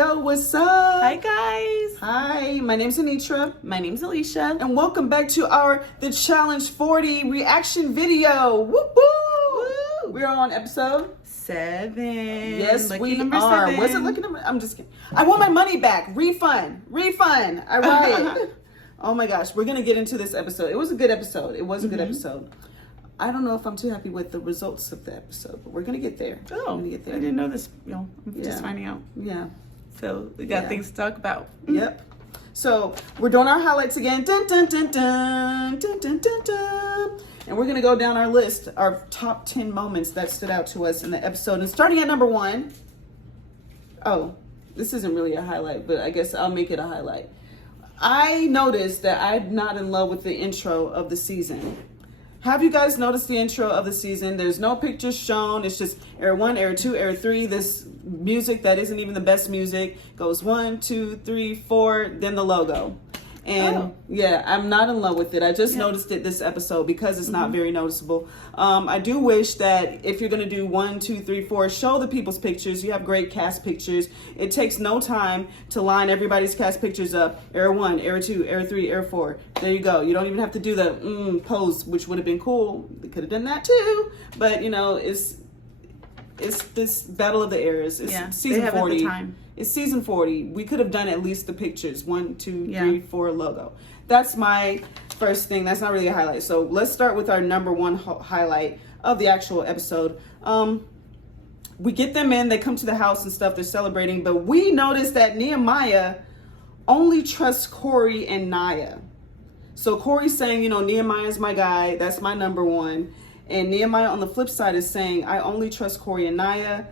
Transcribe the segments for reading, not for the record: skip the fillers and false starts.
Yo, what's up? Hi, guys. Hi, my name's Anitra. My name's Alicia. And welcome back to our The Challenge 40 reaction video. Whoop, woo! We're on episode 7. Yes, lucky we number are. 7. Was it lucky number? I'm just kidding. I want my money back. Refund. I riot. Oh my gosh, we're gonna get into this episode. It was a good episode. It was a good episode. I don't know if I'm too happy with the results of the episode, but we're gonna get there. Oh, we're gonna get there. I didn't know this. I'm just finding out. Yeah. So we got things to talk about. Yep. So we're doing our highlights again. Dun, dun, dun, dun, dun, dun, dun, dun. And we're gonna go down our list, our top 10 moments that stood out to us in the episode. And starting at number 1. Oh, this isn't really a highlight, but I guess I'll make it a highlight. I noticed that I'm not in love with the intro of the season. Have you guys noticed the intro of the season? There's no pictures shown. It's just era 1, era 2, era 3. This music that isn't even the best music goes 1, 2, 3, 4, then the logo. And yeah, I'm not in love with it. I just noticed it this episode because it's not very noticeable. I do wish that if you're going to do 1, 2, 3, 4, show the people's pictures. You have great cast pictures. It takes no time to line everybody's cast pictures up. Era 1, era 2, era 3, era 4. There you go. You don't even have to do the pose, which would have been cool. They could have done that too. But, you know, it's this battle of the eras. It's season 40. The time. It's season 40. We could have done at least the pictures. 1, 2, 3, 4 logo. That's my first thing. That's not really a highlight. So let's start with our number 1 highlight of the actual episode. We get them in. They come to the house and stuff. They're celebrating. But we notice that Nehemiah only trusts Corey and Naya. So Corey's saying, you know, Nehemiah's my guy. That's my number 1. And Nehemiah on the flip side is saying, I only trust Corey and Naya.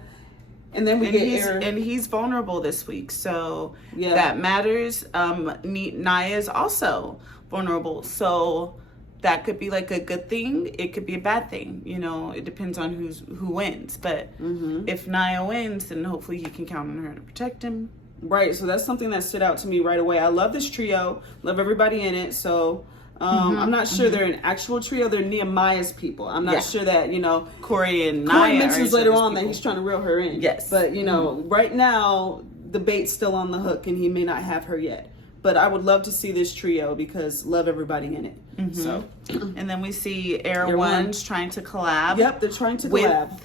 And then he's vulnerable this week, so that matters. Naya is also vulnerable, so that could be like a good thing. It could be a bad thing. You know, it depends on who wins. But if Naya wins, then hopefully he can count on her to protect him. Right. So that's something that stood out to me right away. I love this trio. Love everybody in it. So. I'm not sure they're an actual trio. They're Nehemiah's people. I'm not sure that, you know, Corey and Naya. Corey mentions later on that he's trying to reel her in. Yes. But, you know, right now, the bait's still on the hook and he may not have her yet. But I would love to see this trio because love everybody in it. So, and then we see Era 1's trying to collab. Yep, they're trying to collab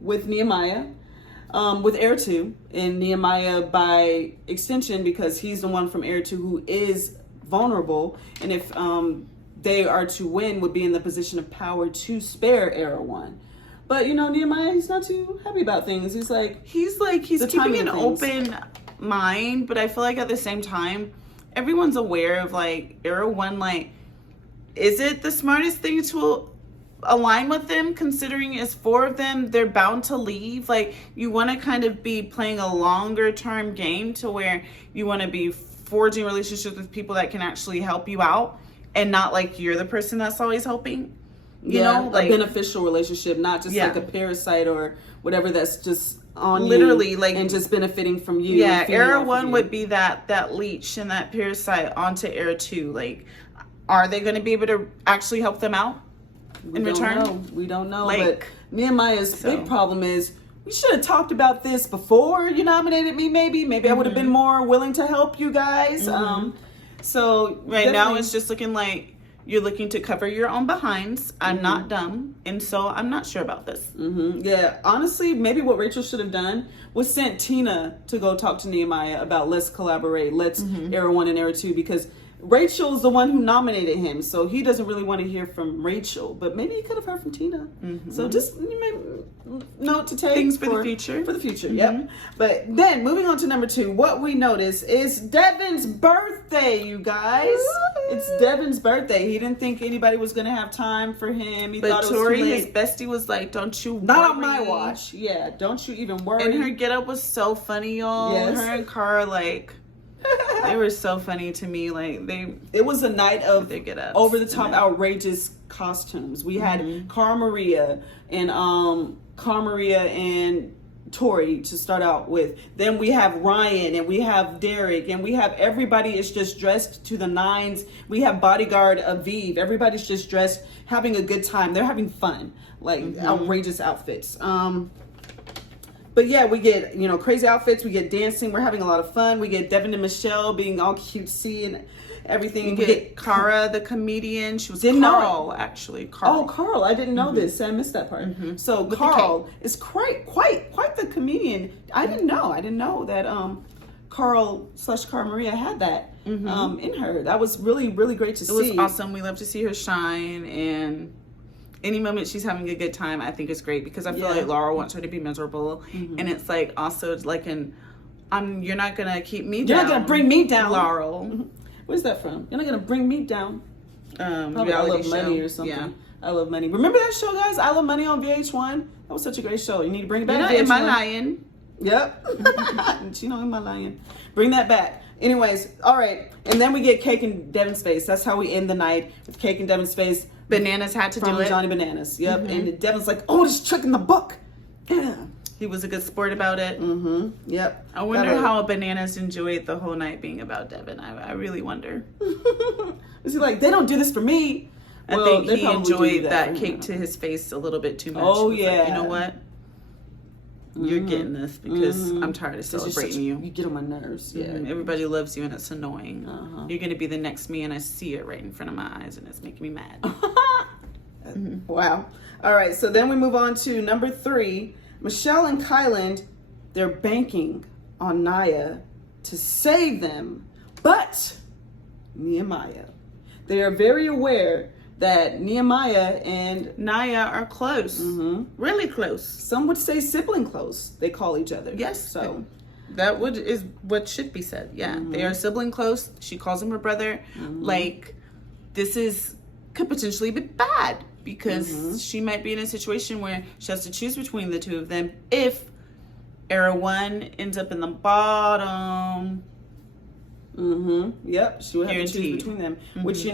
with Nehemiah. With Era 2 and Nehemiah by extension because he's the one from Era 2 who is vulnerable, and if they are to win, would be in the position of power to spare Era 1. But you know, Nehemiah, he's not too happy about things. He's keeping an open mind, but I feel like at the same time, everyone's aware of like Era 1. Like, is it the smartest thing to align with them, considering it's 4 of them? They're bound to leave. Like, you want to kind of be playing a longer term game to where you want to be forging relationships with people that can actually help you out and not like you're the person that's always helping, you know, like a beneficial relationship, not just like a parasite or whatever that's just on literally you like and just benefiting from you. Era 1 would be that leech and that parasite onto Era 2. Like, are they going to be able to actually help them out in return? We don't know. But Nehemiah's big problem is, we should have talked about this before you nominated me. Maybe I would have been more willing to help you guys. So right now it's just looking like you're looking to cover your own behinds. I'm not dumb, and so I'm not sure about this. Yeah, honestly, maybe what Rachel should have done was sent Tina to go talk to Nehemiah about let's collaborate, let's Era 1 and Era 2, because Rachel's the one who nominated him, so he doesn't really want to hear from Rachel, but maybe he could have heard from Tina. So just note to take things for the future. For the future, yep. But then moving on to number 2, what we notice is Devin's birthday, you guys. It's Devin's birthday. He didn't think anybody was going to have time for him. He thought it was Tori, too late. his bestie, was like, don't you worry. Not on my watch. Yeah, don't you even worry. And her get up was so funny, y'all. Yes. Her and Cara, like, they were so funny to me. Like, it was a night of over the top outrageous costumes. We had Cara Maria and Tori to start out with. Then we have Ryan and we have Derek and we have everybody is just dressed to the nines. We have bodyguard Aviv. Everybody's just dressed, having a good time. They're having fun, like outrageous outfits. But yeah, we get, crazy outfits. We get dancing. We're having a lot of fun. We get Devin and Michelle being all cutesy and everything. We get Cara, the comedian. She was Carl, actually. Carl. Oh, Carl. I didn't know this. I missed that part. So with Carl is quite the comedian. I didn't know that Carl/Cara Maria had that in her. That was really, really great to see. It was awesome. We love to see her shine, and any moment she's having a good time, I think is great, because I feel like Laura wants her to be miserable, and it's like also like you're not gonna keep me down. You're not gonna bring me down, Laurel. Where's that from? You're not gonna bring me down. Probably I Love Money or something. Yeah. I Love Money. Remember that show, guys? I Love Money on VH1. That was such a great show. You need to bring it back. In my lion. Yep. In my lion. Bring that back. Anyways, all right. And then we get Cake and Devin's face. That's how we end the night with Cake and Devin's face. Bananas had to do it. Johnny Bananas. Yep. And Devin's like, oh, this trick in the book. Yeah. He was a good sport about it. Yep. I wonder how Bananas enjoyed the whole night being about Devin. I really wonder. Is he like, they don't do this for me? I think he enjoyed that Cake to his face a little bit too much. Oh, yeah. Like, you know what? You're getting this because I'm tired of celebrating you. You get on my nerves. Yeah. Everybody loves you and it's annoying. You're going to be the next me and I see it right in front of my eyes and it's making me mad. Wow. All right. So then we move on to number 3. Michelle and Kyland, they're banking on Naya to save them. But Nehemiah, they are very aware that Nehemiah and Naya are close. Really close. Some would say sibling close. They call each other. Yes. So is what should be said. Yeah. They are sibling close. She calls him her brother. Like, this could potentially be bad because she might be in a situation where she has to choose between the two of them if Era 1 ends up in the bottom. Yep, she would have to choose between them, which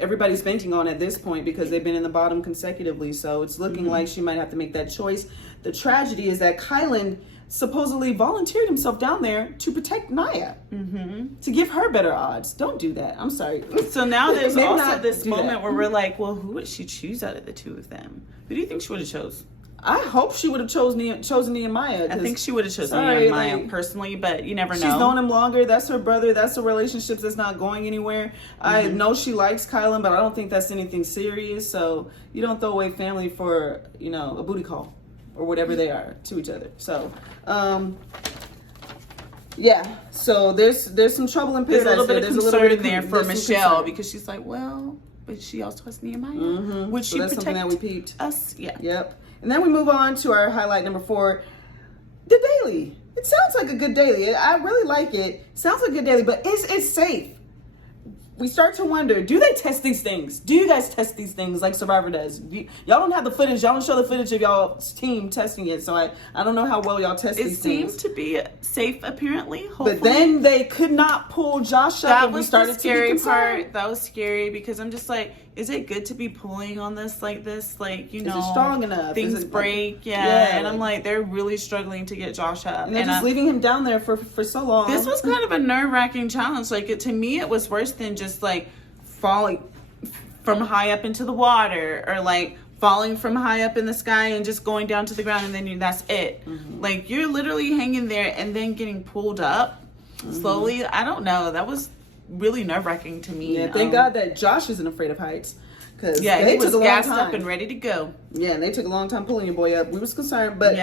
everybody's banking on at this point because they've been in the bottom consecutively. So it's looking like she might have to make that choice. The tragedy is that Kyland supposedly volunteered himself down there to protect Naya, to give her better odds. Don't do that. I'm sorry. So now there's also this moment where we're like, well, who would she choose out of the two of them? Who do you think she would have chose? I hope she would have chosen Nehemiah. I think she would have chosen Nehemiah personally, but you never know. She's known him longer. That's her brother. That's a relationship that's not going anywhere. I know she likes Kylan, but I don't think that's anything serious. So you don't throw away family for, a booty call or whatever they are to each other. So, yeah. So there's some trouble in paradise. There's a little bit of concern there for Michelle because she's like, well, but she also has Nehemiah. Would she protect something that we peeped. Us? Yeah. Yep. And then we move on to our highlight number 4, the daily. It sounds like a good daily. I really like it. Sounds like a good daily, but is it safe? We start to wonder, do they test these things? Do you guys test these things like Survivor does? Y'all don't have the footage. Y'all don't show the footage of y'all's team testing it. So I don't know how well y'all test these things. It seems to be safe, apparently. Hopefully. But then they could not pull Josh up. That was the scary part. That was scary because I'm just like, is it good to be pulling on this like this? Like, is it strong enough? Things break. And I'm like, they're really struggling to get Josh up. And they're just leaving him down there for so long. This was kind of a nerve-wracking challenge. Like, to me, it was worse than just like falling from high up into the water or like falling from high up in the sky and just going down to the ground and then that's it. Like, you're literally hanging there and then getting pulled up slowly. I don't know. That was really nerve-wracking to me. Yeah, thank God that Josh isn't afraid of heights. Because he was gassed up and ready to go. Yeah, and they took a long time pulling your boy up. We was concerned, but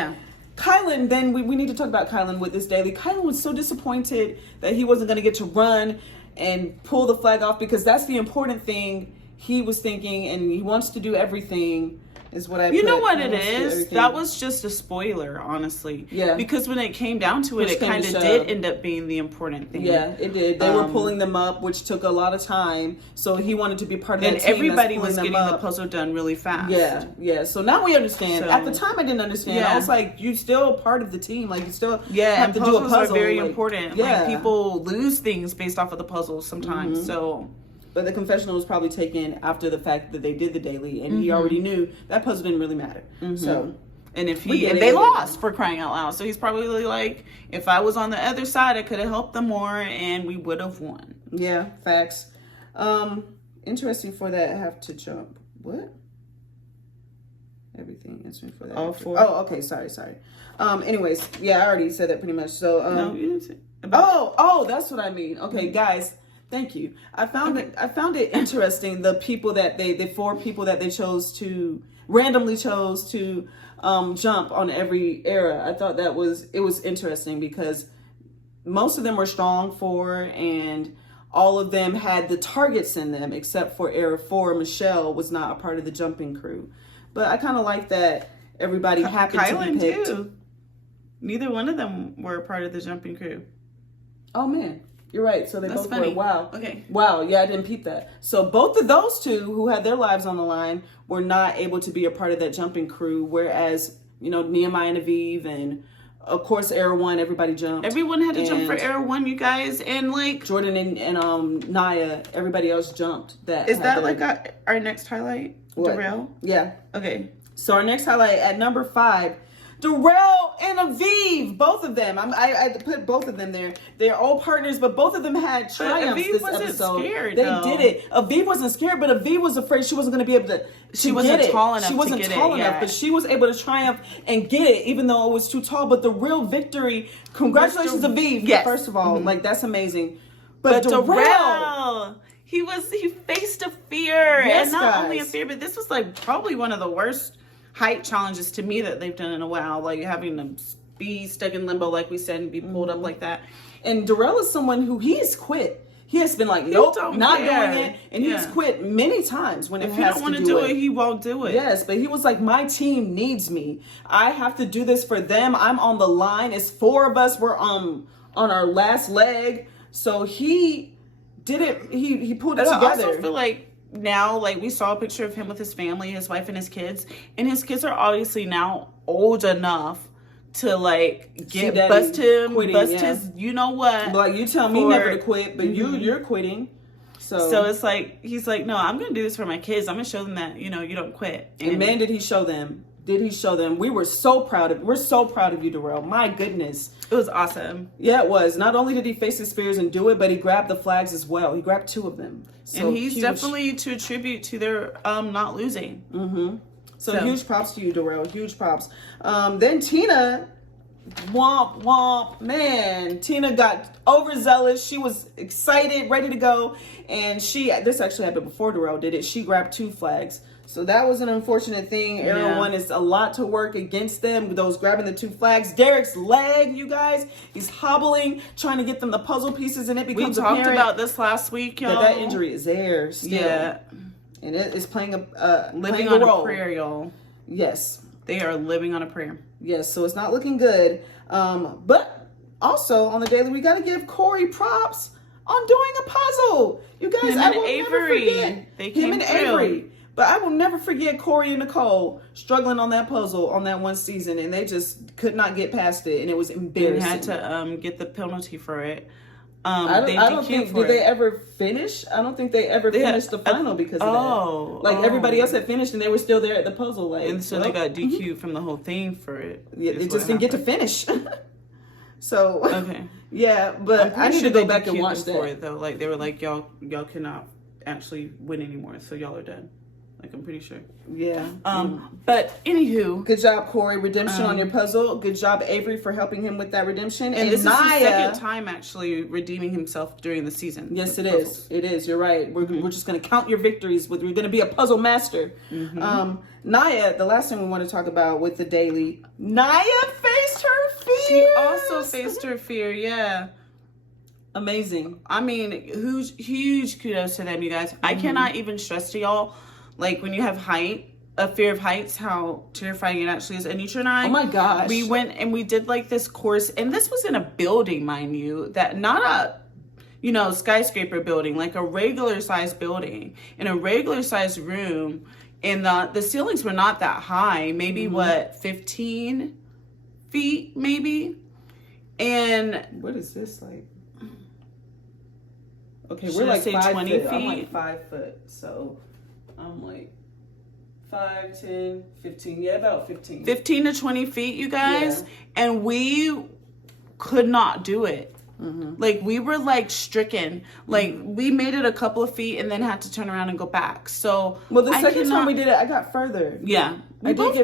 Kylan, then we need to talk about Kylan with this daily. Kylan was so disappointed that he wasn't going to get to run and pull the flag off because that's the important thing he was thinking, and he wants to do everything. Is what You know what it is? That was just a spoiler, honestly. Yeah. Because when it came down to it, it kind of did end up being the important thing. Yeah, it did. They were pulling them up, which took a lot of time. So he wanted to be part of that team. And everybody was getting the puzzle done really fast. Yeah. So now we understand. At the time, I didn't understand. I was like, you're still a part of the team. Like, you still have to do a puzzle. Are very important. Yeah. Like, people lose things based off of the puzzles sometimes. So... But the confessional was probably taken after the fact that they did the daily, and he already knew that puzzle didn't really matter. So, and they lost, for crying out loud. So he's probably like, if I was on the other side, I could have helped them more, and we would have won. Yeah, facts. Interesting for that. I have to jump. What? Everything answering for that. All 4. Oh, okay. Sorry. Anyways, yeah, I already said that pretty much. So, no, you didn't say. Oh, that's what I mean. Okay, guys, thank you. I found it interesting. The people that the 4 people that they randomly chose to jump on every era. I thought it was interesting because most of them were strong 4 and all of them had the targets in them except for era 4. Michelle was not a part of the jumping crew. But I kind of like that everybody happened to be picked. Too. Neither one of them were a part of the jumping crew. Oh, man. You're right. So that's both funny. Were. Wow. Okay. Wow. Yeah, I didn't peep that. So both of those 2 who had their lives on the line were not able to be a part of that jumping crew, whereas, Nehemiah and Aviv and, of course, Era 1, everybody jumped. Everyone had to jump for Era 1, you guys. And, like... Jordan and Naya, everybody else jumped. Is that, our next highlight? What? Darrell? Yeah. Okay. So our next highlight at number 5, Darrell and Aviv, both of them. I put both of them there. They're old partners, but both of them had triumphs Aviv this wasn't episode. Scared, they though. did it. Aviv wasn't scared, but Aviv was afraid she wasn't going to be able to. She wasn't tall enough. She wasn't to get tall it, enough, yeah. but she was able to triumph and get it, even though it was too tall. But the real victory, congratulations, Aviv. Yes. First of all, that's amazing. But Darrell, he faced a fear, yes, and not guys. only a fear, but this was like probably one of the worst height challenges to me that they've done in a while. Like having to be stuck in limbo, like we said, and be pulled up like that. And Darrell is someone who he's quit. He has been like, nope, not doing it. And he's quit many times when it has to do it. If he don't want to do it, he won't do it. Yes, but he was like, my team needs me. I have to do this for them. I'm on the line. It's 4 of us. We're on our last leg. So he did it. He pulled it together. I also feel like now, like we saw a picture of him with his family, his wife and his kids. And his kids are obviously now old enough to like bust his you know what, like you tell me never to quit, but you're quitting, so it's like he's like, no, I'm gonna do this for my kids. I'm gonna show them that you don't quit. And man, did he show them. We're so proud of you, Darrell. My goodness, it was awesome. Yeah, it was. Not only did he face his fears and do it, but he grabbed the flags as well. He grabbed 2 of them, and he's definitely to attribute to their not losing. So huge props to you, Darrell. Huge props. Then Tina, womp womp, man. Tina got overzealous. She was excited, ready to go, and this actually happened before Darrell did it. She grabbed 2 flags. So that was an unfortunate thing. Era 1 is a lot to work against them. Those grabbing the 2 flags. Derek's leg, you guys. He's hobbling, trying to get them the puzzle pieces, and it becomes apparent. We talked about this last week, y'all. That injury is there still. Yeah. And it is playing a living on a prayer, y'all. Yes. They are living on a prayer. Yes, so it's not looking good. But also on the daily, we got to give Corey props on doing a puzzle. You guys, I will never forget him and Avery. But I will never forget Corey and Nicole struggling on that puzzle on that one season, and they just could not get past it, and it was embarrassing. They had to get the penalty for it. I don't think did they ever finish? I don't think they ever finished the final because of that. Everybody else had finished and they were still there at the puzzle. And so they got DQ'd from the whole thing for it. Yeah, they just didn't get to finish. So okay, yeah, but I need to go back and watch that. For it though, like they were like y'all cannot actually win anymore, so y'all are done. Like, I'm pretty sure. Yeah. But anywho. Good job, Corey. Redemption on your puzzle. Good job, Avery, for helping him with that redemption. And this is his second time actually redeeming himself during the season. Yes, it is. It is. You're right. We're just going to count your victories. We're going to be a puzzle master. Naya, the last thing we want to talk about with the daily. Naya faced her fear. She also faced her fear, yeah. Amazing. I mean, huge kudos to them, you guys. I cannot even stress to y'all, like, when you have a fear of heights, how terrifying it actually is. Anisha and I, oh my gosh, we went and we did like this course, and this was in a building, mind you, that not a, skyscraper building, like a regular sized building in a regular sized room, and the ceilings were not that high, maybe 15 feet, maybe. And what is this like? Okay, we're like 20 feet. I'm like 5 foot, so I'm like 5, 10, 15. Yeah, about 15. 15 to 20 feet, you guys. Yeah. And we could not do it. Like, we were, like, stricken. Like, we made it a couple of feet and then had to turn around and go back. So, well, the second time we did it, I got further. Yeah. We both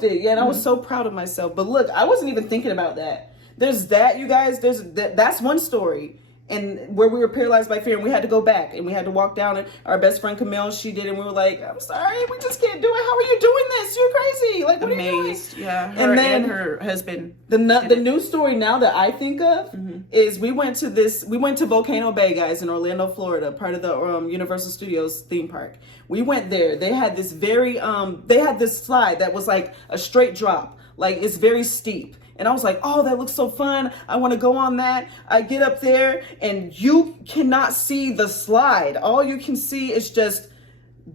did. Yeah, and I was so proud of myself. But look, I wasn't even thinking about that. There's that, you guys. That's one story. And where we were paralyzed by fear and we had to go back and we had to walk down, and our best friend Camille, she did, and we were like, I'm sorry, we just can't do it. How are you doing this? You're crazy. Like, what are you doing? Yeah. And her husband. The new story now that I think of is we went to Volcano Bay, guys, in Orlando, Florida, part of the Universal Studios theme park. We went there. They had this they had this slide that was like a straight drop. Like, it's very steep. And I was like, oh, that looks so fun. I want to go on that. I get up there and you cannot see the slide. All you can see is just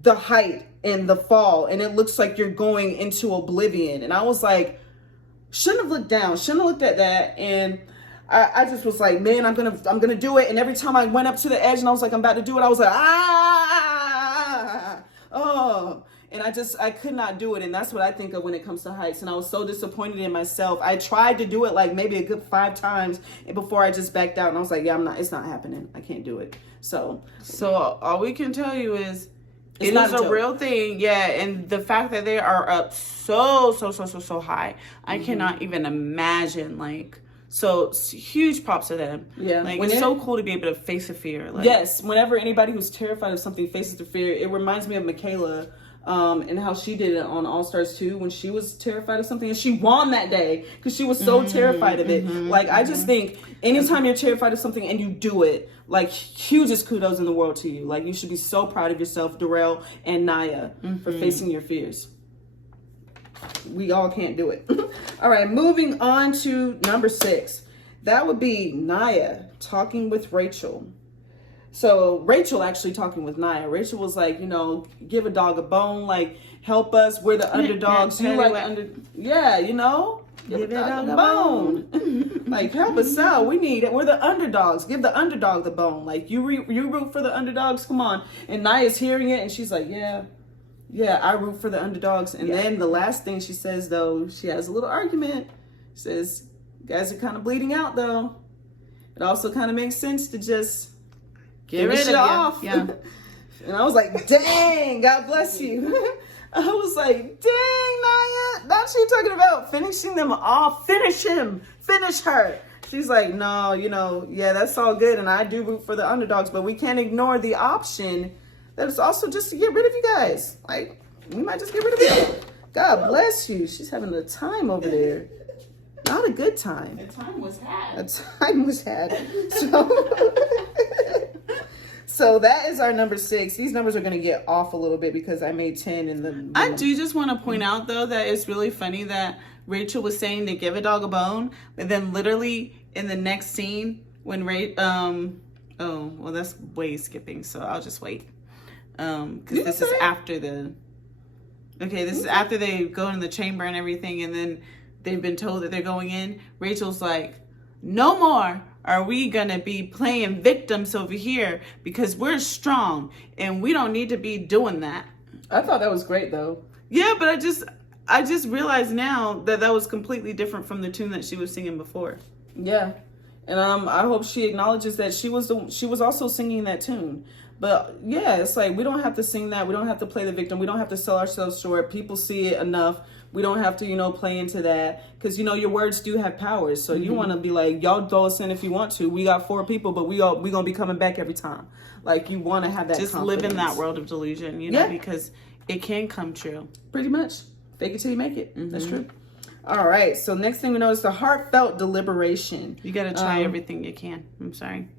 the height and the fall. And it looks like you're going into oblivion. And I was like, shouldn't have looked down. Shouldn't have looked at that. And I just was like, man, I'm gonna do it. And every time I went up to the edge and I was like, I'm about to do it, I was like, oh. And I could not do it. And that's what I think of when it comes to heights. And I was so disappointed in myself. I tried to do it like maybe a good 5 times before I just backed out. And I was like, yeah, it's not happening. I can't do it. So all we can tell you is it is a real thing. Yeah. And the fact that they are up so high, I cannot even imagine, like, so huge props to them. Yeah. Like, it's so cool to be able to face the fear. Like, yes. Whenever anybody who's terrified of something faces the fear, it reminds me of Michaela. And how she did it on All Stars 2 when she was terrified of something and she won that day because she was so terrified of it. Like, I just think anytime you're terrified of something and you do it, like, hugest kudos in the world to you. Like, you should be so proud of yourself, Darrell and Naya, for facing your fears. We all can't do it. All right, moving on to number 6. That would be Naya talking with Rachel. So Rachel actually talking with Naya. Rachel was like, give a dog a bone, like, help us. We're the underdogs. You like give a dog a bone. Like, help us out. We're the underdogs. Give the underdog the bone. Like, you root for the underdogs. Come on. And Naya's hearing it and she's like, yeah, I root for the underdogs. And then the last thing she says, though, she has a little argument. She says, you guys are kind of bleeding out, though. It also kind of makes sense to just finish it off. Yeah. And I was like, dang, God bless you. I was like, dang, Naya. That's what you're talking about, finishing them off. Finish him. Finish her. She's like, no, that's all good. And I do root for the underdogs, but we can't ignore the option that it's also just to get rid of you guys. Like, we might just get rid of you. God bless you. She's having a time over there. Not a good time. A time was had. So that is our number 6. These numbers are going to get off a little bit because I made 10 in the... I do just want to point out, though, that it's really funny that Rachel was saying to give a dog a bone, but then literally in the next scene when that's way skipping, so I'll just wait. Because this is after this is after they go in the chamber and everything, and then they've been told that they're going in. Rachel's like, no more are we gonna be playing victims over here because we're strong and we don't need to be doing that. I thought that was great, though. Yeah, but I just realized now that was completely different from the tune that she was singing before. Yeah. And I hope she acknowledges that she was also singing that tune. But yeah, it's like, we don't have to sing that. We don't have to play the victim. We don't have to sell ourselves short. People see it enough. We don't have to, play into that. Because, your words do have powers. So you want to be like, y'all throw us in if you want to. We got 4 people, but we going to be coming back every time. Like, you want to have that just confidence. Live in that world of delusion, because it can come true. Pretty much. Fake it till you make it. That's true. All right. So next thing we know is the heartfelt deliberation. You got to try everything you can. I'm sorry.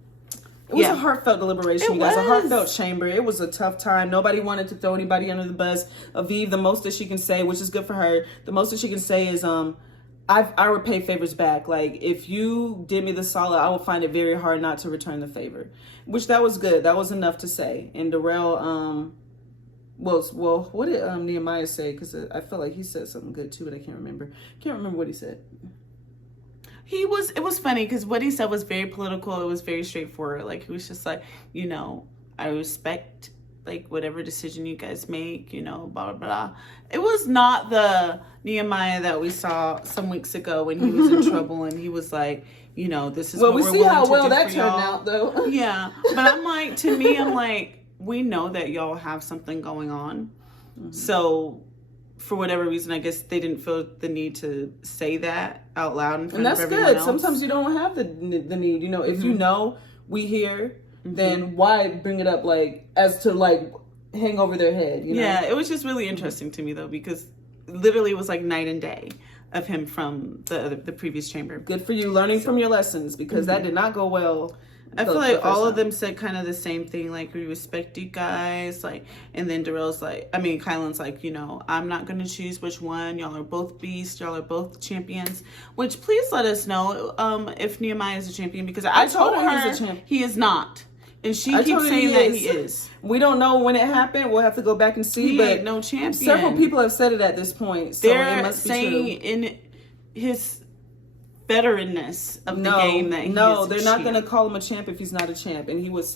It was a heartfelt deliberation, you guys. A heartfelt chamber. It was a tough time. Nobody wanted to throw anybody under the bus. Aviv, the most that she can say, which is good for her, the most that she can say is, I would pay favors back. Like, if you did me the solid, I would find it very hard not to return the favor. Which, that was good. That was enough to say. And Darrell, well, what did Nehemiah say? Because I feel like he said something good too, but I can't remember. Can't remember what he said. It was funny because what he said was very political. It was very straightforward. Like, he was just like, I respect, like, whatever decision you guys make, blah, blah, blah. It was not the Nehemiah that we saw some weeks ago when he was in trouble and he was like, you know, this is well, what we we're see willing how to well do that for turned y'all. out, though. Yeah, but I'm like, to me, I'm like, we know that y'all have something going on. So for whatever reason, I guess they didn't feel the need to say that out loud in front And that's of everyone good. else. Sometimes you don't have the need. You know, if you know we here, then why bring it up like as to like hang over their head? You know? Yeah, it was just really interesting to me though, because literally it was like night and day of him from the previous chamber. Good for you, learning from your lessons, because that did not go well. I feel like all of them said kind of the same thing, like, we respect you guys, like, and then Darrell's like, I mean, Kylan's like, you know, I'm not going to choose which one. Y'all are both beasts. Y'all are both champions. Which, please let us know if Nehemiah is a champion, because I told her he's a champion. he is not. And she keeps told her saying he that is. he is. We don't know when it happened. We'll have to go back and see. He but ain't no champion. Several people have said it at this point, so it They're must be saying true. in his veteranness of the game that he is they're not going to call him a champ if he's not a champ, and he would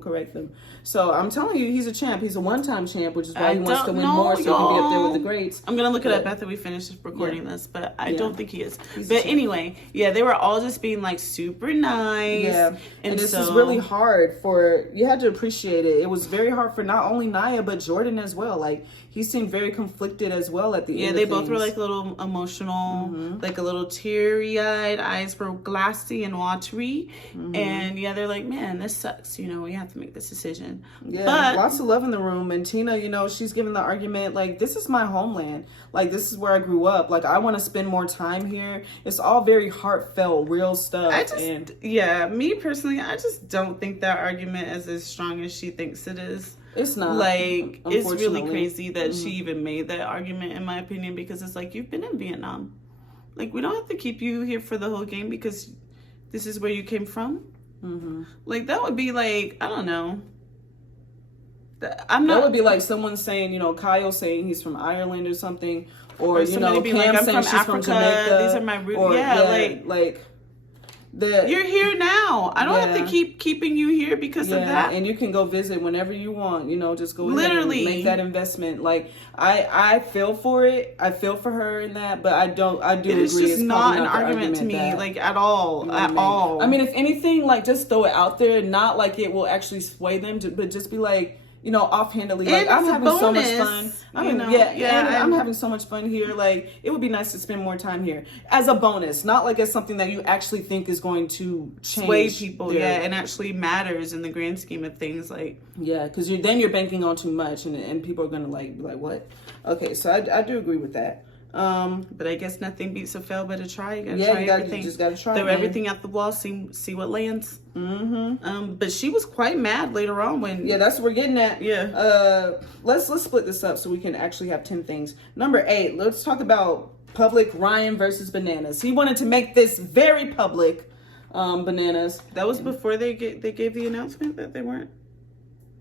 correct them. So I'm telling you, he's a champ. He's a one-time champ, which is why he wants to win more, so he can be up there with the greats. I'm gonna look it up after we finish recording this, but I don't think he is. But anyway, they were all just being like super nice. Yeah, and this is really hard for, you had to appreciate it. It was very hard for not only Nia, but Jordan as well. Like, he seemed very conflicted as well at the end. Yeah, they both were like a little emotional, like a little teary-eyed, eyes were glassy and watery. And they're like, man, this sucks. You know, we have to make this decision. Yeah, but lots of love in the room. And Tina, you know, she's giving the argument, like, this is my homeland. Like, this is where I grew up. Like, I want to spend more time here. It's all very heartfelt, real stuff. Me personally, I just don't think that argument is as strong as she thinks it is. It's not. Like, it's really crazy that she even made that argument, in my opinion, because it's like, you've been in Vietnam. Like, we don't have to keep you here for the whole game because this is where you came from. Like, that would be like, I don't know. That would be like someone saying, you know, Kyle saying he's from Ireland or something, or you know, be Pam like, I'm saying from she's Africa. from Jamaica. These are my roots. Or, Like you're here now. I don't have to keep keeping you here because of that. And you can go visit whenever you want. You know, just go literally ahead and make that investment. Like, I feel for it. I feel for her in that, but I do agree. It's just not an argument to me, like, at all. You know at all. I mean, if anything, like, just throw it out there. Not like it will actually sway them, but just be like, you know, offhandedly, like, I'm having so much fun. I'm having so much fun here. Like, it would be nice to spend more time here as a bonus, not like as something that you actually think is going to change, sway people, and actually matters in the grand scheme of things. Like, because then you're banking on too much, and people are gonna like be like, what? Okay, so I do agree with that. But I guess nothing beats a fail but a try. You gotta try everything. You just gotta try. Throw everything at the wall, see what lands. But she was quite mad later on when. Yeah, that's what we're getting at. Yeah. Let's split this up so we can actually have 10 things. Number 8. Let's talk about public Ryan versus Bananas. He wanted to make this very public. Bananas. That was before they gave the announcement that they weren't.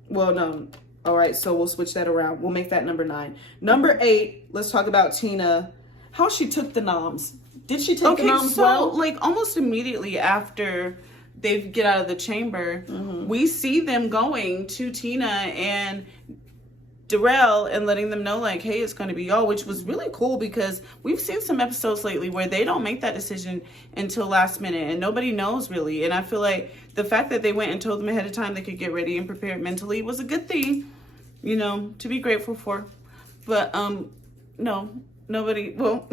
Well, no. All right, so we'll switch that around. We'll make that number 9. Number 8, let's talk about Tina. How she took the noms. Did she take the noms well? Like, almost immediately after they get out of the chamber, we see them going to Tina and Darrell and letting them know, like, hey, it's going to be y'all, which was really cool because we've seen some episodes lately where they don't make that decision until last minute and nobody knows really. And I feel like the fact that they went and told them ahead of time they could get ready and prepared mentally was a good thing, you know, to be grateful for. But no, nobody, well,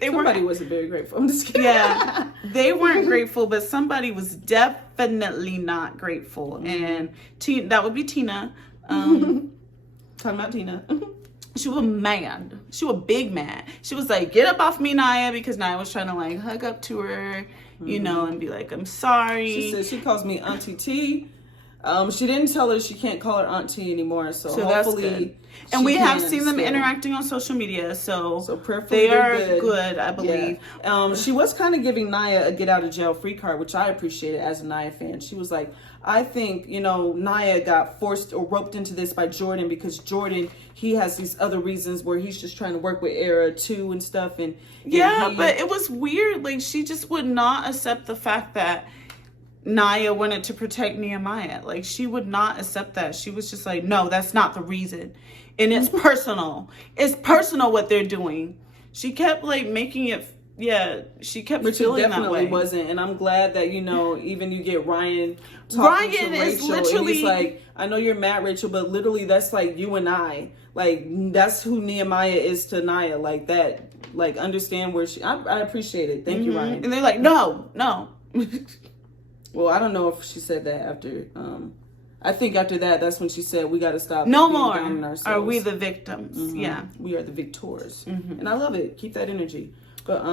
somebody wasn't very grateful. I'm just kidding. Yeah, they weren't grateful, but somebody was definitely not grateful. And that would be Tina. Talking about Tina. She was mad. She was big mad. She was like, get up off me, Nia, because Nia was trying to like hug up to her, you know, and be like, I'm sorry. She said she calls me Auntie T. She didn't tell her she can't call her Auntie anymore, so hopefully that's good. And we have seen them interacting on social media, so they are good, I believe. Yeah. She was kind of giving Nia a get out of jail free card, which I appreciated as a Nia fan. She was like, I think, you know, Nia got forced or roped into this by Jordan because Jordan, he has these other reasons where he's just trying to work with Era too and stuff. And but it was weird. Like, she just would not accept the fact that Nia wanted to protect Nehemiah. Like, she would not accept that. She was just like, no, that's not the reason. And it's personal. It's personal what they're doing. She kept like making it she kept Which feeling it definitely that way. wasn't, and I'm glad that even you get Ryan talking Ryan to is Rachel, literally and he's like, I know you're mad, Rachel, but literally that's like you and I, like that's who Nehemiah is to Naya, like that, like understand where I appreciate it. Thank you, Ryan. And they're like, no. Well, I don't know if she said that after. I think after that's when she said we got to stop. No being more down on ourselves. are we the victims. Yeah, we are the victors, and I love it. Keep that energy. But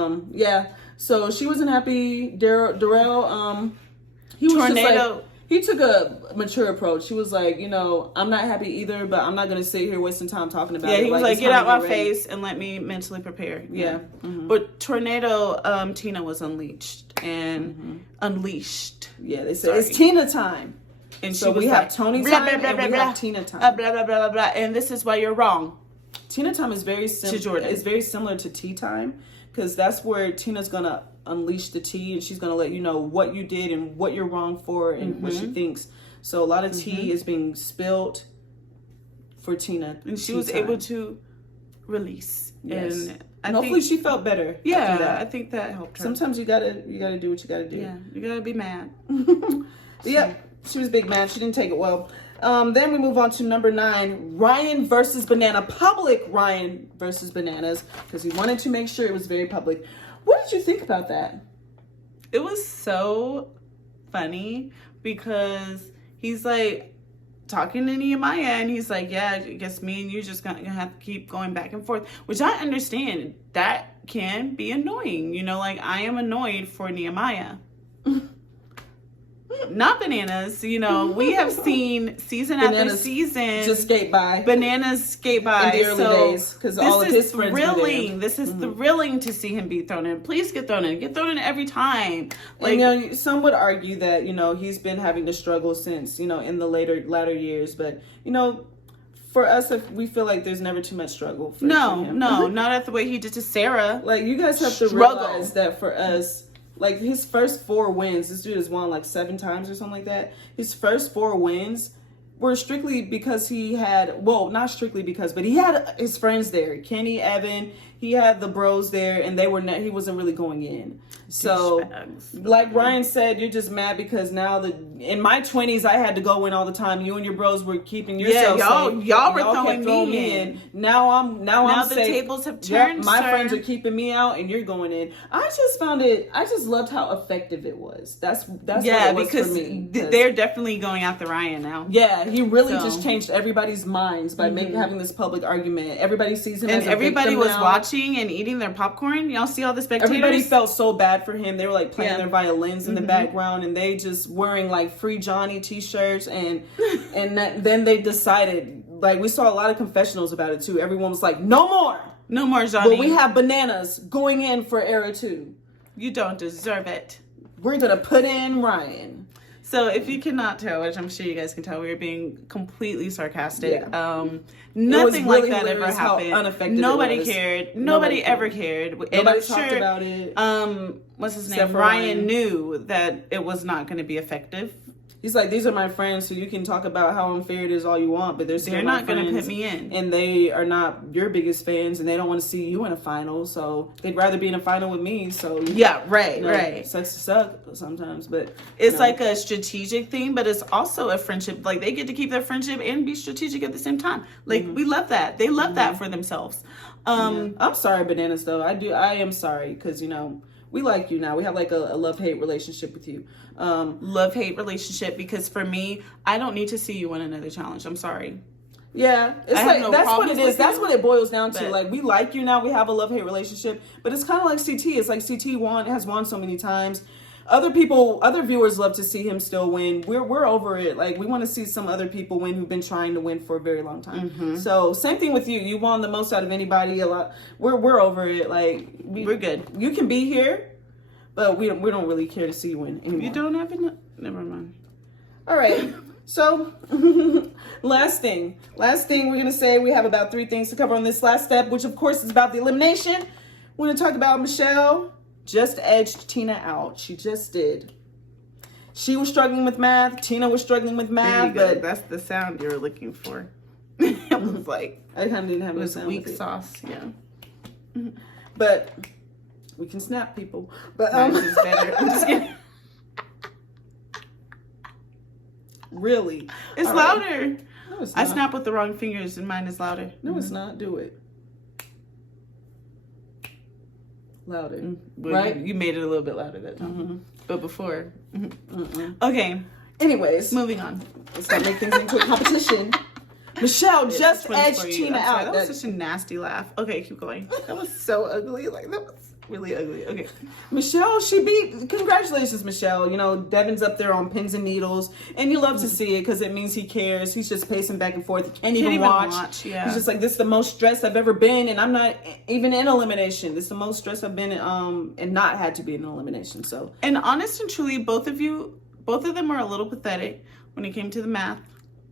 so she wasn't happy. Darrell, he was Tornado. just like, he took a mature approach. He was like, I'm not happy either, but I'm not gonna sit here wasting time talking about it. Yeah, he was like, get out my ready. face and let me mentally prepare. Yeah. But Tornado, Tina was unleashed and unleashed. Yeah, they said it's Tina time. And so we have Tony time and we have Tina time. Blah, blah, blah, blah, blah. And this is why you're wrong. Tina time is very similar. It's very similar to tea time, because that's where Tina's gonna unleash the tea, and she's gonna let you know what you did and what you're wrong for and what she thinks. So a lot of tea is being spilled for Tina, and she was able to release. Yes. And hopefully she felt better. Yeah, that. I think that helped her. Sometimes you gotta do what you gotta do. Yeah, you gotta be mad. Yeah, she was big mad. She didn't take it well. Then we move on to number 9, Ryan versus Banana. Public Ryan versus Bananas, because he wanted to make sure it was very public. What did you think about that? It was so funny because he's like talking to Nehemiah and he's like, yeah, I guess me and you just gonna have to keep going back and forth, which I understand that can be annoying. Like I am annoyed for Nehemiah. Not Bananas, we have seen season after season just skate by. Bananas skate by in the early days, because all of his friends were there. This is thrilling to see him be thrown in. Please get thrown in every time. Like, and, some would argue that he's been having to struggle since in the latter years, but for us, if we feel like there's never too much struggle. For him. No, not at the way he did to Sarah. Like, you guys have to realize that for us. Like, his first 4 wins, this dude has won like 7 times or something like that. His first 4 wins were strictly because he had, well, not strictly because, but he had his friends there. Kenny, Evan, he had the bros there, and he wasn't really going in. So, like Ryan said, you're just mad because now in my 20s, I had to go in all the time. You and your bros were keeping yourself safe. Y'all were throwing me in. Now I'm the safe. Tables have turned. Yep, my friends are keeping me out, and you're going in. I just loved how effective it was. That's what it was for me. They're definitely going after Ryan now. Yeah, he really just changed everybody's minds by having this public argument. Everybody sees him as a everybody was now. Watching and eating their popcorn. Y'all see all the spectators? Everybody felt so bad for him. They were like playing their violins in the background, and they just wearing like Free Johnny t-shirts, and then they decided, like, we saw a lot of confessionals about it too. Everyone was like, no more Johnny. But we have Bananas going in for era 2. You don't deserve it. We're gonna put in Ryan. So if you cannot tell, which I'm sure you guys can tell, we were being completely sarcastic. Nothing like that ever happened. Nobody cared. Nobody ever cared. Nobody talked about it. What's his name? Ryan knew that it was not going to be effective. He's like, these are my friends, so you can talk about how unfair it is all you want, but they're not going to put me in. And they are not your biggest fans, and they don't want to see you in a final, so they'd rather be in a final with me. So right. Sucks to suck sometimes, but it's like a strategic thing, but it's also a friendship. Like, they get to keep their friendship and be strategic at the same time. Like, we love that. They love that for themselves. I'm sorry, Bananas, though. I am sorry, because we like you now. We have like a love-hate relationship with you. Love-hate relationship, because for me, I don't need to see you win another challenge. I'm sorry. Yeah, it's like that's what it is. That's what it boils down to. Like, we like you now. We have a love-hate relationship, but it's kind of like CT. It's like CT has won so many times. Other viewers love to see him still win. We're over it. Like, we want to see some other people win who've been trying to win for a very long time. So same thing with you. You won the most out of anybody. A lot. We're over it. Like, we're good. You can be here, but we don't really care to see you win anymore. You don't have enough. Never mind. All right. So last thing we're gonna say, we have about 3 things to cover on this last step, which of course is about the elimination. We're gonna talk about Michelle. Just edged Tina out. She just did. She was struggling with math. Tina was struggling with math. But that's the sound you were looking for. It was like, I kind of didn't have it was weak sauce. Yeah. But We can snap people, but Mine is better. I'm just kidding. Really, It's all louder. right. No, it's I not. snap with the wrong fingers, and mine is louder. No, it's not. Do it louder. Well, Right? You made it a little bit louder that time, Mm-hmm. but before. Mm-mm. Okay, Anyways, moving on. let's not make things into a competition. Michelle just This one's edged for you. Tina I'm sorry, out. That was such a nasty laugh. Okay, keep going. That was so ugly. Like, that was really ugly. Okay. Michelle, she beat. Congratulations, Michelle. You know, Devin's up there on pins and needles, and you love to see it because it means he cares. He's just pacing back and forth. He can't even watch. Yeah. He's just like, this is the most stressed I've ever been, and I'm not even in elimination. This is the most stressed I've been in, and not had to be in an elimination. So, And honest and truly, both of them are a little pathetic when it came to the math.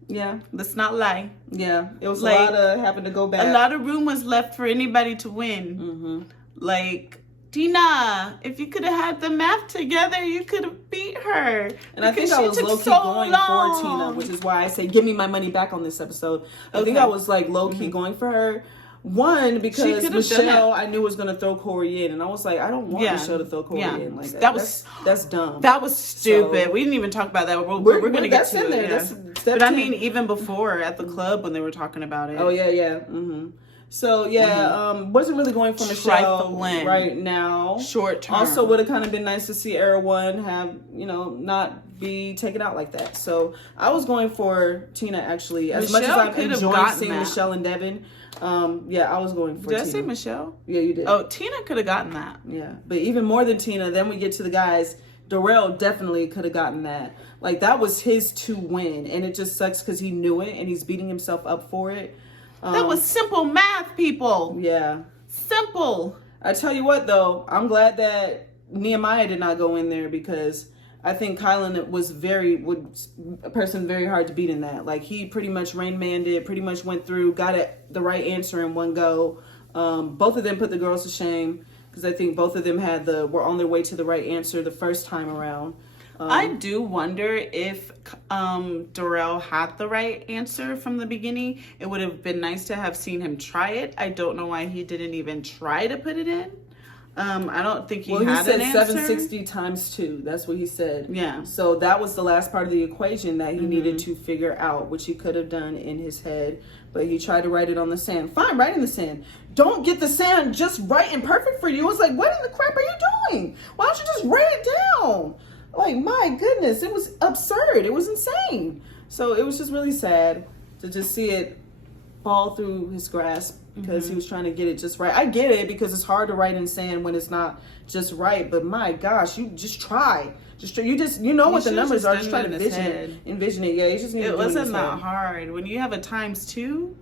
yeah, Let's not lie. yeah, it was Like, a lot of having to go back. A lot of room was left for anybody to win. Mm-hmm. Like, Tina, if you could have had the math together, you could have beat her. And I think I was low-key going for Tina, which is why I say give me my money back on this episode. I think I was like low-key going for her. One, because could've Michelle I knew was going to throw Corey in. And I was like, I don't want Michelle to throw Corey in. Like that's dumb. That was stupid. So, we didn't even talk about that. We're going to get to in it. there. Yeah. That's step but I 10. mean, even before at the club when they were talking about it. Oh, yeah. Mm-hmm. So, yeah, wasn't really going for Michelle Trifling. right now. Short term. Also, would have kind of been nice to see Era One have, not be taken out like that. So, I was going for Tina, actually. As much as I've enjoyed seeing Michelle and Devin, I was going for Tina. Did I say Michelle? Yeah, you did. Oh, Tina could have gotten that. Yeah, but even more than Tina, then we get to the guys. Darrell definitely could have gotten that. Like, that was his to win. And it just sucks because he knew it and he's beating himself up for it. That was simple math, people. Yeah. Simple. I tell you what, though, I'm glad that Nehemiah did not go in there because I think Kylan was a person very hard to beat in that. Like, he pretty much Rain Manned it, pretty much went through, got the right answer in one go. Both of them put the girls to shame because I think both of them were on their way to the right answer the first time around. I do wonder if Darrell had the right answer from the beginning. It would have been nice to have seen him try it. I don't know why he didn't even try to put it in. I don't think he had an answer. He said 760 times 2. That's what he said. Yeah. So that was the last part of the equation that he needed to figure out, which he could have done in his head. But he tried to write it on the sand. Fine, write in the sand. Don't get the sand just right and perfect for you. It's like, what in the crap are you doing? Why don't you just write it down? Like, my goodness, it was absurd. It was insane. So it was just really sad to just see it fall through his grasp because he was trying to get it just right. I get it because it's hard to write in sand when it's not just right. But my gosh, you just try. You know what the numbers are. Just try to envision it. Yeah, you just need to do it. It wasn't that hard. When you have a times 2,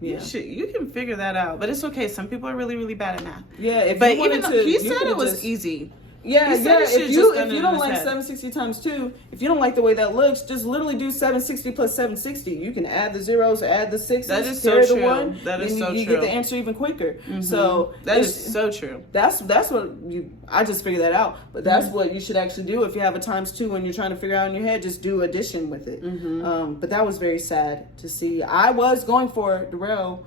you can figure that out. But it's okay. Some people are really, really bad at math. Yeah, but even though he said it was easy. Yeah. If you don't like 760 times 2, if you don't like the way that looks, just literally do 760 plus 760. You can add the zeros, add the sixes. That is so true. That is so true. You get the answer even quicker. Mm-hmm. So that is so true. That's what I just figured that out. But that's what you should actually do if you have a times 2 and you're trying to figure out in your head. Just do addition with it. But that was very sad to see. I was going for Darrell.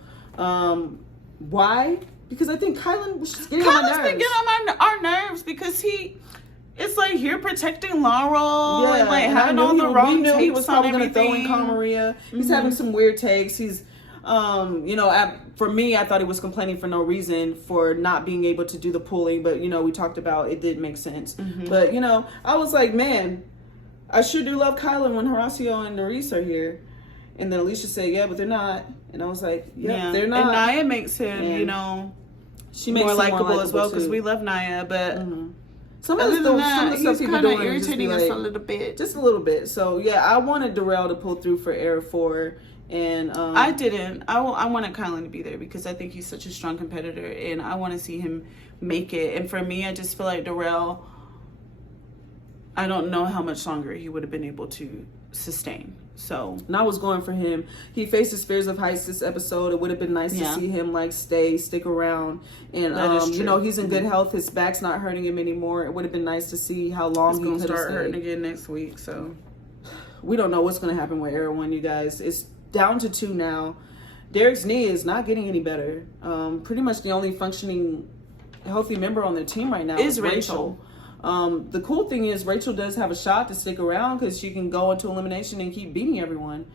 Why? Because I think Kylan was just getting on my nerves. Kylan's been getting on our nerves because it's like you're protecting Laurel and like having all the wrong takes. He was probably going to throw in Maria. He's having some weird takes. He's, for me, I thought he was complaining for no reason for not being able to do the pulling. But, we talked about it did make sense. But, I was like, man, I sure do love Kylan when Horacio and Nerys are here. And then Alicia said, yeah, but they're not. And I was like, yeah, they're not. And Nia makes him, she makes more likable as well because we love Nia, but some of the stuff people doing irritating us a little bit, just a little bit. So I wanted Darrell to pull through for Era 4, and I didn't. I wanted Kylan to be there because I think he's such a strong competitor, and I want to see him make it. And for me, I just feel like Darrell, I don't know how much longer he would have been able to sustain. So, and I was going for him. He faces fears of heights this episode. It would have been nice to see him stick around, and he's in good health. His back's not hurting him anymore. It would have been nice to see how long he could have start stayed. Hurting again next week. So we don't know what's going to happen with Era 1, you guys. It's down to 2 now. Derek's knee is not getting any better. Pretty much the only functioning healthy member on their team right now is Rachel. The cool thing is Rachel does have a shot to stick around because she can go into elimination and keep beating everyone.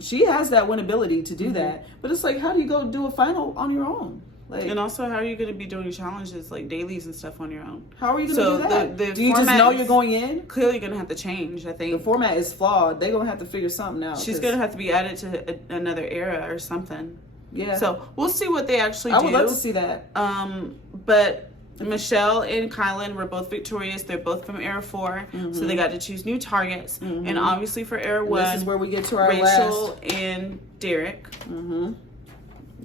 She has that winnability to do that. But it's like, how do you go do a final on your own? Like, and also, how are you going to be doing challenges like dailies and stuff on your own? How are you going to do that? The do you just know you're going in? Clearly going to have to change, I think. The format is flawed. They're going to have to figure something out. She's going to have to be added to another era or something. Yeah. So we'll see what they actually do. I would love to see that. But Michelle and Kylan were both victorious. They're both from Era 4, so they got to choose new targets. And obviously for Era 1, this is where we get to our Rachel and Derek.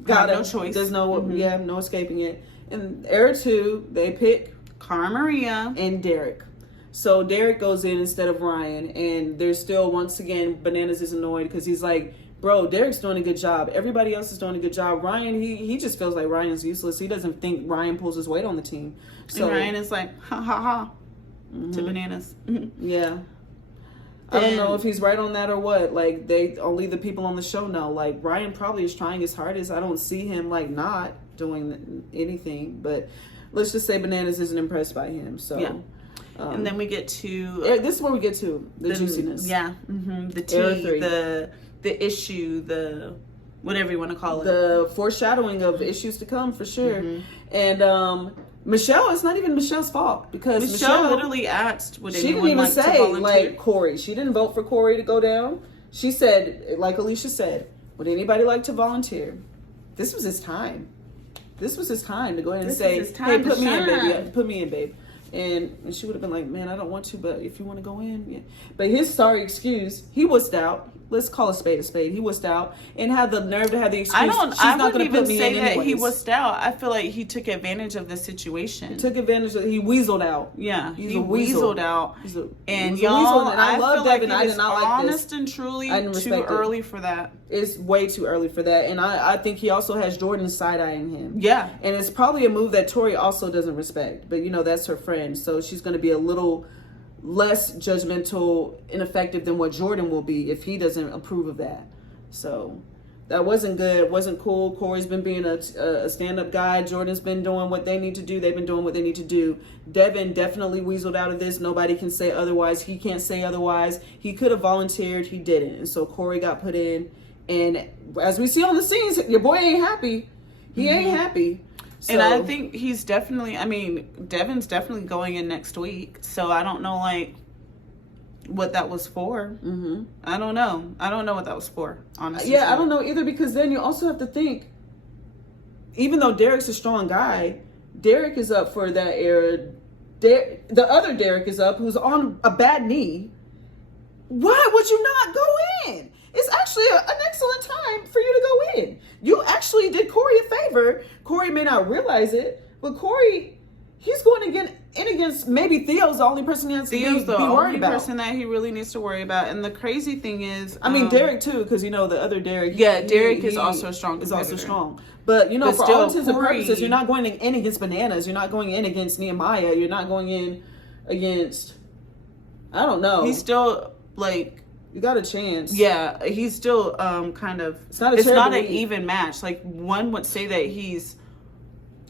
Got no choice. There's no no escaping it. And Era 2, they pick Cara Maria and Derek. So Derek goes in instead of Ryan, and there's still, once again, Bananas is annoyed because he's like, bro, Derek's doing a good job. Everybody else is doing a good job. Ryan, he just feels like Ryan's useless. He doesn't think Ryan pulls his weight on the team. So and Ryan is like, ha ha ha, to Bananas. Yeah. I don't know if he's right on that or what. Like, only the people on the show know. Like, Ryan probably is trying his hardest. I don't see him, like, not doing anything. But let's just say Bananas isn't impressed by him. So, yeah. And then we get to... this is where we get to the juiciness. Yeah. The tea, the issue, the... whatever you want to call it. The foreshadowing of issues to come, for sure. And Michelle, it's not even Michelle's fault because Michelle literally asked, would she anyone didn't even like say, to volunteer? like, Corey. She didn't vote for Corey to go down. She said, like Alicia said, would anybody like to volunteer? This was his time. This was his time to go ahead and say, hey, put me in, baby. Yeah, put me in, babe. And she would have been like, man, I don't want to, but if you want to go in, yeah. But his sorry excuse, he wussed out. Let's call a spade a spade. He wussed out and had the nerve to have the excuse. I wouldn't even say that he wussed out. I feel like he took advantage of the situation. He took advantage of he weaseled out. Yeah, he weaseled out. And y'all, I love Devin. I did not like this. Honest and truly, too early for that. It's way too early for that. And I think he also has Jordan side-eyeing him. Yeah. And it's probably a move that Tori also doesn't respect. But, that's her friend. So she's going to be a little less judgmental, ineffective than what Jordan will be if he doesn't approve of that. So that wasn't good. Wasn't cool. Corey's been being a stand-up guy. Jordan's been doing what they need to do. They've been doing what they need to do. Devin definitely weaseled out of this. Nobody can say otherwise. He can't say otherwise. He could have volunteered. He didn't. And so Corey got put in. And as we see on the scenes, your boy ain't happy. He ain't happy. So, and I think he's definitely, Devin's definitely going in next week. So I don't know, what that was for. I don't know. I don't know what that was for, honestly. Yeah, I don't know either, because then you also have to think, even though Derek's a strong guy, Derek is up for that era. The other Derek is up, who's on a bad knee. Why would you not go in? It's actually an excellent time for you to go in. You actually did Corey a favor. Corey may not realize it, but Corey, he's going in against maybe Theo's the only person he has to be worried about. Theo's the only person that he really needs to worry about. And the crazy thing is... Derek too, because the other Derek... Yeah, Derek is also a strong competitor. Is also strong. But, for all intents and purposes, you're not going in against Bananas. You're not going in against Nehemiah. You're not going in against... I don't know. He's still, you got a chance. Yeah, he's still kind of... It's not an even match. One would say that he's...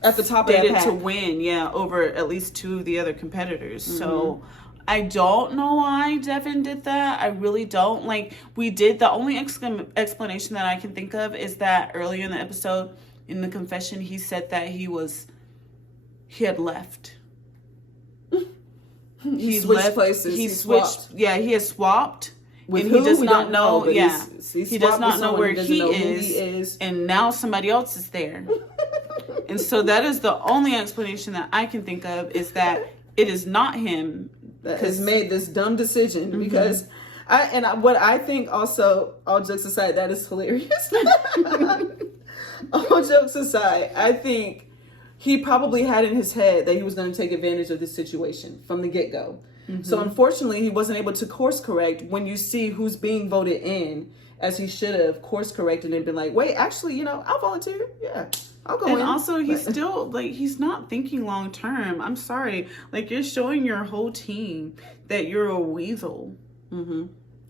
at the top of that pack. To win, over at least two of the other competitors. So I don't know why Devin did that. I really don't. The only explanation that I can think of is that earlier in the episode, in the confession, he said that he had left. He switched places. He switched. Swapped. Yeah, he has swapped. With and who? he does we not know. Yeah, he does not know where he is, and now somebody else is there. And so that is the only explanation that I can think of, is that it is not him that has made this dumb decision. Because what I think also, all jokes aside, that is hilarious. All jokes aside, I think he probably had in his head that he was going to take advantage of this situation from the get-go. So unfortunately, he wasn't able to course correct when you see who's being voted in, as he should have course corrected and been like, wait, actually, I'll volunteer. Yeah, I'll go in. And also, he's still, he's not thinking long term. I'm sorry. You're showing your whole team that you're a weasel.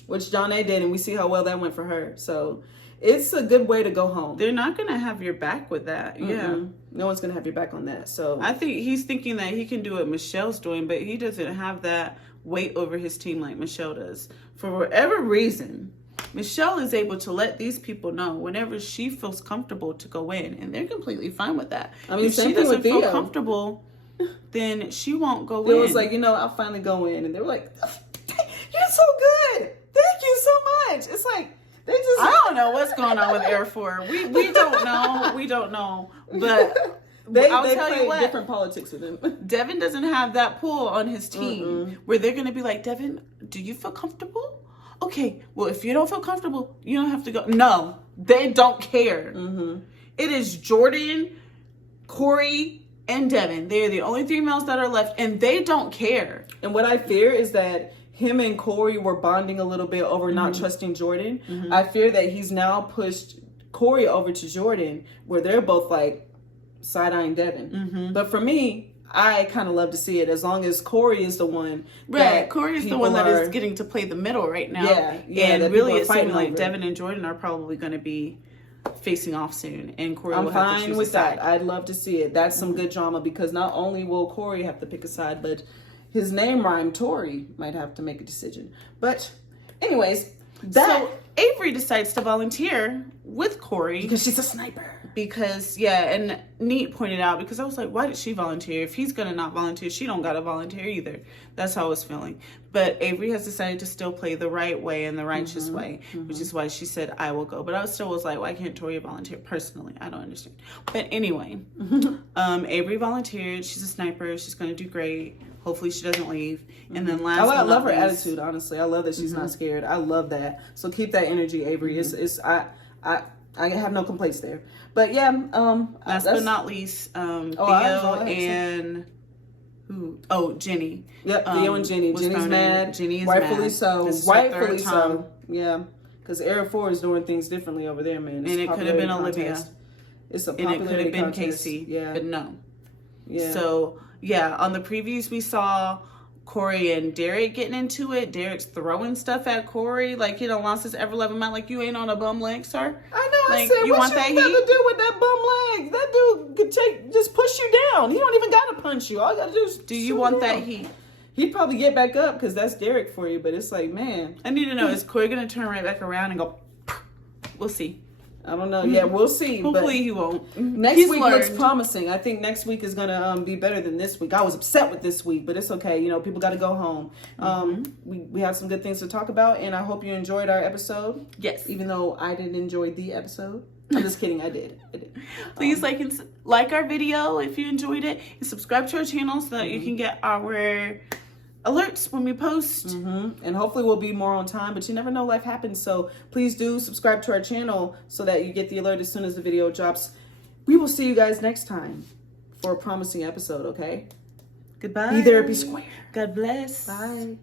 which John A did, and we see how well that went for her. So it's a good way to go home. They're not going to have your back with that. Mm-mm. Yeah. No one's going to have your back on that. So I think he's thinking that he can do what Michelle's doing, but he doesn't have that weight over his team like Michelle does. For whatever reason, Michelle is able to let these people know whenever she feels comfortable to go in, and they're completely fine with that. I mean, if she doesn't feel comfortable, then she won't go in. It was like, I'll finally go in, and they were like, "You're so good, thank you so much." It's like they just. I don't know what's going on with Air 4. We don't know. We don't know, but. I'll tell you what, different politics with him. Devin doesn't have that pull on his team where they're going to be like, Devin, do you feel comfortable? Okay, well, if you don't feel comfortable, you don't have to go. No, they don't care. It is Jordan, Corey, and Devin. They are the only 3 males that are left, and they don't care. And what I fear is that him and Corey were bonding a little bit over not trusting Jordan. I fear that he's now pushed Corey over to Jordan, where they're both like, side-eyeing Devin. But for me, I kind of love to see it as long as Corey is the one. Right, Corey is the one that is getting to play the middle right now. Yeah. And really it's seeming like Devin and Jordan are probably going to be facing off soon. And Corey will have to choose with a side. that. I'd love to see it. That's some good drama because not only will Corey have to pick a side, but his name rhyme, Tori, might have to make a decision. But anyways, so Avery decides to volunteer with Corey. Because she's a sniper. Because, and Neat pointed out, because I was like, why did she volunteer? If he's going to not volunteer, she don't got to volunteer either. That's how I was feeling. But Avery has decided to still play the right way and the righteous way, which is why she said, I will go. But I still was like, why can't Toria volunteer? Personally, I don't understand. But anyway, Avery volunteered. She's a sniper. She's going to do great. Hopefully she doesn't leave. And then last I love her attitude, honestly. I love that she's not scared. I love that. So keep that energy, Avery. I have no complaints there. But yeah, last but not least, Theo and Jenny. Yep, Theo and Jenny. Jenny's mad. Jenny is rightfully mad. so. Rightfully so. Yeah, because Air 4 is doing things differently over there, man. And it could have been Olivia. It's a popularity contest. And it could have been Casey. Yeah, but no. Yeah. So on the previews we saw Corey and Derek getting into it. Derek's throwing stuff at Corey, like, lost his ever-loving mind, like, you ain't on a bum leg, sir. I know, like, I said, you what want you that got heat? to do with that bum leg? That dude could just push you down. He don't even got to punch you. All you got to do is do you want that heat? He'd probably get back up because that's Derek for you, but it's like, man. I need to know, is Corey going to turn right back around and go, we'll see. I don't know. Yeah, we'll see. Hopefully he won't. Next week looks promising. I think next week is going to be better than this week. I was upset with this week, but it's okay. People got to go home. We have some good things to talk about, and I hope you enjoyed our episode. Yes. Even though I didn't enjoy the episode. I'm just kidding. I did. Please like our video if you enjoyed it, and subscribe to our channel so that you can get our alerts when we post. And hopefully we'll be more on time, but you never know, life happens. So please do subscribe to our channel so that you get the alert as soon as the video drops. We will see you guys next time for a promising episode, okay? Goodbye. Be there, be square. God bless. Bye.